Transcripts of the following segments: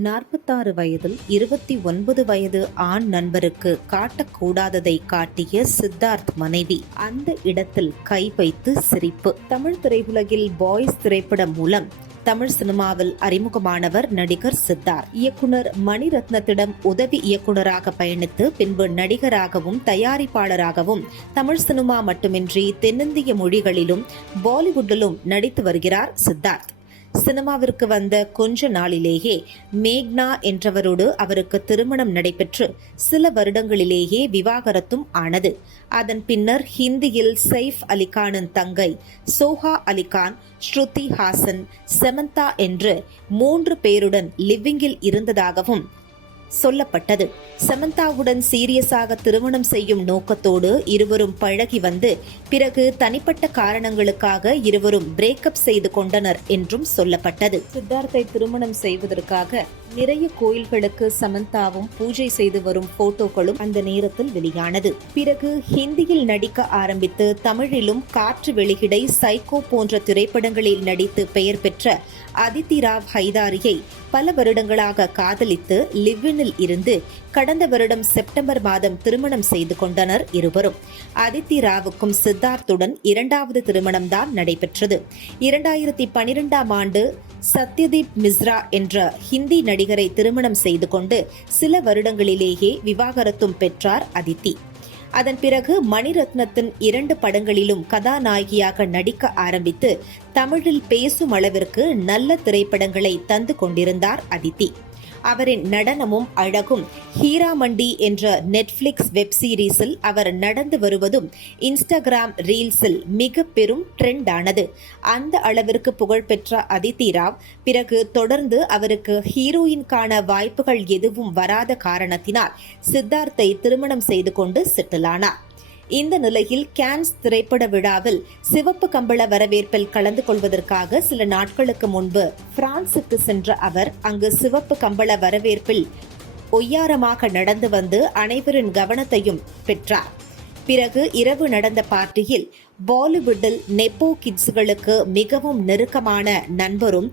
நாற்பத்தாறு வயதில் இருபத்தி ஒன்பது வயது ஆண் நண்பருக்கு காட்டக்கூடாததை காட்டிய சித்தார்த் மனைவி அந்த இடத்தில் கை வைத்து சிரிப்பு. தமிழ் திரையுலகில் பாய்ஸ் திரைப்படம் மூலம் தமிழ் சினிமாவில் அறிமுகமானவர் நடிகர் சித்தார்த். இயக்குனர் மணிரத்னத்திடம் உதவி இயக்குனராக பயணித்து பின்பு நடிகராகவும் தயாரிப்பாளராகவும் தமிழ் சினிமா மட்டுமின்றி தென்னிந்திய மொழிகளிலும் பாலிவுட்டிலும் நடித்து வருகிறார் சித்தார்த். சினிமாவிற்கு வந்த கொஞ்ச நாளிலேயே மேக்னா என்றவரோடு அவருக்கு திருமணம் நடைபெற்று சில வருடங்களிலேயே விவாகரத்தும் ஆனது. அதன் பின்னர் ஹிந்தியில் சைஃப் அலிகானின் தங்கை சோஹா அலிகான் ஸ்ருதி ஹாசன் செமந்தா என்று மூன்று பேருடன் லிவிங்கில் இருந்ததாகவும் சொல்லப்பட்டது. சமந்தாவுடன் சீரியஸாக திருமணம் செய்யும் நோக்கத்தோடு இருவரும் பழகி வந்து பிறகு தனிப்பட்ட காரணங்களுக்காக இருவரும் பிரேக்கப் செய்து கொண்டனர் என்றும் சொல்லப்பட்டது. சித்தார்த்தை திருமணம் செய்வதற்காக நிறைய கோயில்களுக்கு சமந்தாவும் பூஜை செய்து வரும் போட்டோக்களும் அந்த நேரத்தில் வெளியானது. பிறகு ஹிந்தியில் நடிக்க ஆரம்பித்து தமிழிலும் காற்று வெளியிடை சைக்கோ போன்ற திரைப்படங்களில் நடித்து பெயர் பெற்ற அதித்தி ராவ் ஹைதாரியை பல வருடங்களாக காதலித்து லிவ்வினில் இருந்து கடந்த வருடம் செப்டம்பர் மாதம் திருமணம் செய்து கொண்டனர் இருவரும். அதித்தி ராவுக்கும் சித்தார்த்துடன் இரண்டாவது திருமணம்தான் நடைபெற்றது. இரண்டாயிரத்தி பனிரெண்டாம் ஆண்டு சத்யதீப் மிஸ்ரா என்ற ஹிந்தி நடிகரை திருமணம் செய்து கொண்டு சில வருடங்களிலேயே விவாகரத்தும் பெற்றார் அதித்தி அதன் பிறகு மணிரத்னத்தின் இரண்டு படங்களிலும் கதாநாயகியாக நடிக்க ஆரம்பித்து தமிழில் பேசும் அளவிற்கு நல்ல திரைப்படங்களை தந்து கொண்டிருந்தார் அதித்தி. அவரின் நடனமும் அழகும். ஹீராமண்டி என்ற நெட்ஃபிளிக்ஸ் வெப் சீரிஸில் அவர் நடந்து வருவதும் இன்ஸ்டாகிராம் ரீல்ஸில் மிக பெரும் ட்ரெண்ட் ஆனது. அந்த அளவிற்கு புகழ்பெற்ற அதித்தி ராவ் பிறகு தொடர்ந்து அவருக்கு ஹீரோயின்கான வாய்ப்புகள் எதுவும் வராத காரணத்தினால் சித்தார்த்தை திருமணம் செய்து கொண்டு செட்டிலானார் இந்த நிலையில் கேன்ஸ் திரைப்பட விழாவில் சிவப்பு கம்பள வரவேற்பில் கலந்து கொள்வதற்காக சில நாட்களுக்கு முன்பு பிரான்சுக்கு சென்ற அவர் அங்கு சிவப்பு கம்பள வரவேற்பில் ஒய்யாரமாக நடந்து வந்து அனைவரின் கவனத்தையும் பெற்றார். பிறகு இரவு நடந்த பார்ட்டியில் பாலிவுட்டில் நெப்போ கிட்ஸ்களுக்கு மிகவும் நெருக்கமான நண்பரும்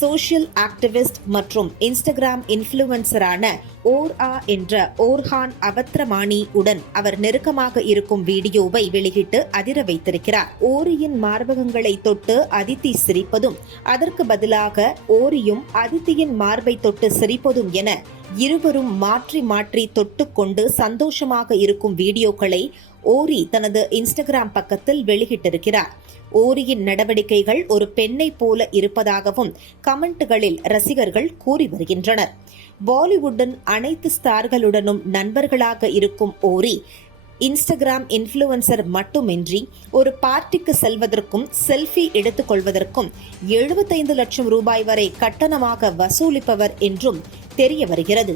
சோஷியல் ஆக்டிவிஸ்ட் மற்றும் இன்ஸ்டாகிராம் இன்ஃப்ளூயன்சரான ஓர் ஆ என்ற ஓர்ஹான் அவத்ரமானி உடன் அவர் நெருக்கமாக இருக்கும் வீடியோவை வெளியிட்டு அதிர வைத்திருக்கிறார். ஓரியின் மார்பகங்களை தொட்டு அதித்தி சிரிப்பதும் அதற்கு பதிலாக ஓரியும் அதித்தியின் மார்பை தொட்டு சிரிப்பதும் என இருவரும் மாற்றி மாற்றி தொட்டுக்கொண்டு சந்தோஷமாக இருக்கும் வீடியோக்களை ஓரி தனது இன்ஸ்டாகிராம் பக்கத்தில் வெளியிட்டிருக்கிறார். ஓரியின் நடவடிக்கைகள் ஒரு பெண்ணை போல இருப்பதாகவும் கமெண்ட்டுகளில் ரசிகர்கள் கூறி வருகின்றனர். பாலிவுட்டின் அனைத்து ஸ்டார்களுடனும் நண்பர்களாக இருக்கும் ஓரி இன்ஸ்டாகிராம் இன்ஃப்ளூயன்சர் மட்டுமின்றி ஒரு பார்ட்டிக்கு செல்வதற்கும் செல்ஃபி எடுத்துக்கொள்வதற்கும் எழுபத்தைந்து லட்சம் ரூபாய் வரை கட்டணமாக வசூலிப்பவர் என்றும் தெரிய வருகிறது.